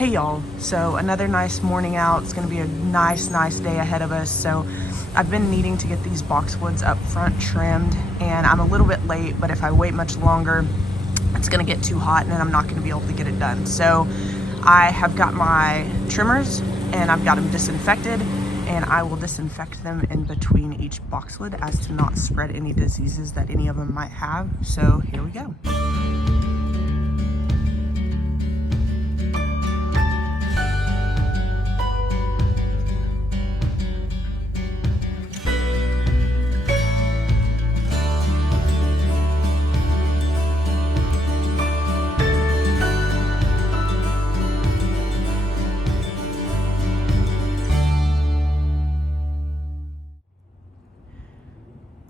Hey y'all, so another nice morning out. It's gonna be a nice day ahead of us. So I've been needing to get these boxwoods up front trimmed, and I'm a little bit late, but if I wait much longer, it's gonna get too hot and then I'm not gonna be able to get it done. So I have got my trimmers and I've got them disinfected, and I will disinfect them in between each boxwood as to not spread any diseases that any of them might have. So here we go.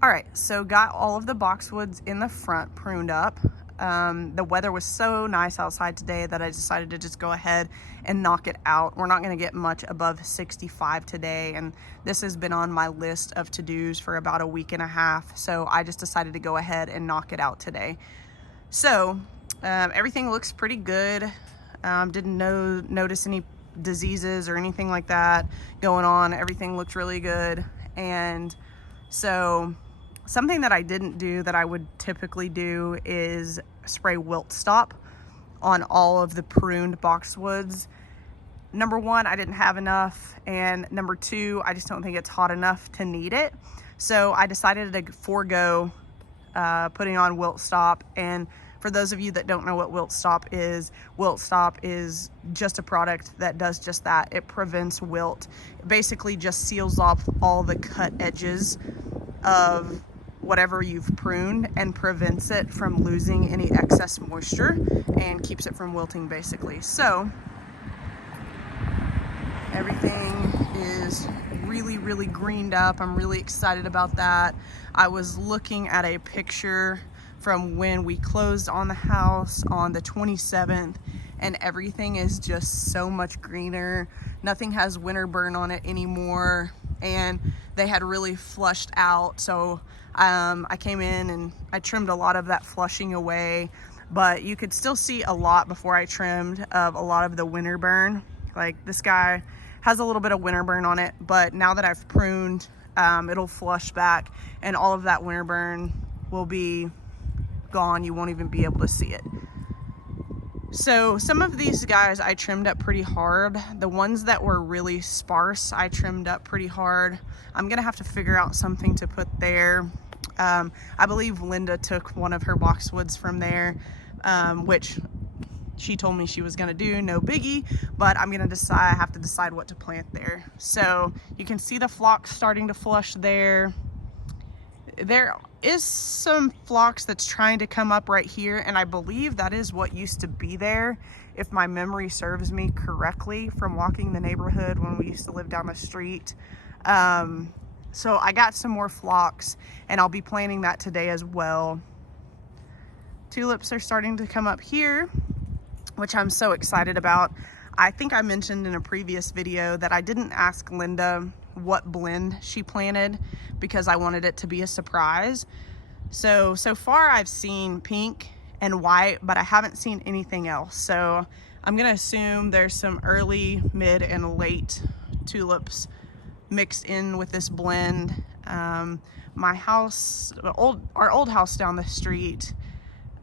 All right, so got all of the boxwoods in the front pruned up. The weather was so nice outside today that I decided to just go ahead and knock it out. We're not gonna get much above 65 today, and this has been on my list of to-dos for about a week and a half, so I just decided to go ahead and knock it out today. So everything looks pretty good. Didn't notice any diseases or anything like that going on. Everything looked really good. And so something that I didn't do that I would typically do is spray wilt stop on all of the pruned boxwoods. Number one, I didn't have enough, and number two, I just don't think it's hot enough to need it. So I decided to forego putting on wilt stop. And for those of you that don't know what wilt stop is just a product that does just that. It prevents wilt. It basically just seals off all the cut edges of whatever you've pruned and prevents it from losing any excess moisture and keeps it from wilting, basically. So everything is really greened up. I'm really excited about that. I was looking at a picture from when we closed on the house on the 27th, and everything is just so much greener. Nothing has winter burn on it anymore, and they had really flushed out. So I came in and I trimmed a lot of that flushing away, but you could still see a lot before I trimmed of a lot of the winter burn. Like this guy has a little bit of winter burn on it, but now that I've pruned, it'll flush back and all of that winter burn will be gone. You won't even be able to see it. So some of these guys I trimmed up pretty hard. The ones that were really sparse, I trimmed up pretty hard. I'm gonna have to figure out something to put there. I believe Linda took one of her boxwoods from there, which she told me she was gonna do, no biggie, but I'm gonna decide, I have to decide what to plant there. So you can see the phlox starting to flush there. There is some phlox that's trying to come up right here, and I believe that is what used to be there, if my memory serves me correctly from walking the neighborhood when we used to live down the street. So I got some more phlox, and I'll be planting that today as well. Tulips are starting to come up here, which I'm so excited about. I think I mentioned in a previous video that I didn't ask Linda what blend she planted because I wanted it to be a surprise. So far I've seen pink and white, but I haven't seen anything else. So I'm gonna assume there's some early, mid, and late tulips mixed in with this blend. My house, our old house down the street,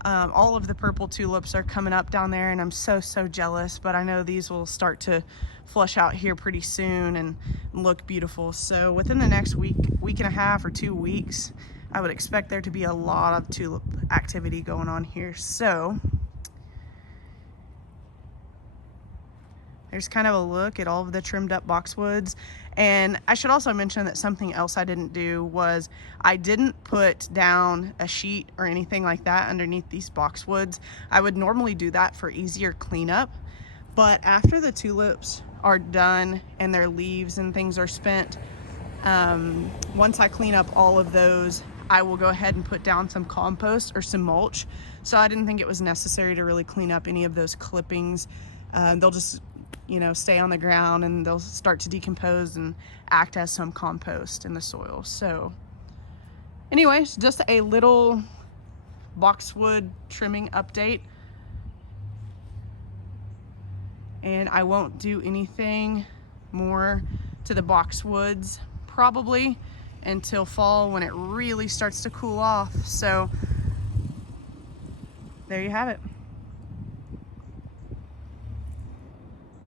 all of the purple tulips are coming up down there, and I'm so jealous, but I know these will start to flush out here pretty soon and look beautiful. So within the next week and a half or 2 weeks, I would expect there to be a lot of tulip activity going on here. So there's kind of a look at all of the trimmed up boxwoods. And I should also mention that something else I didn't do was I didn't put down a sheet or anything like that underneath these boxwoods. I would normally do that for easier cleanup, but after the tulips are done and their leaves and things are spent, once I clean up all of those, I will go ahead and put down some compost or some mulch. So I didn't think it was necessary to really clean up any of those clippings. They'll just, you know, stay on the ground and they'll start to decompose and act as some compost in the soil. So anyways, just a little boxwood trimming update. and I won't do anything more to the boxwoods probably until fall when it really starts to cool off. So there you have it.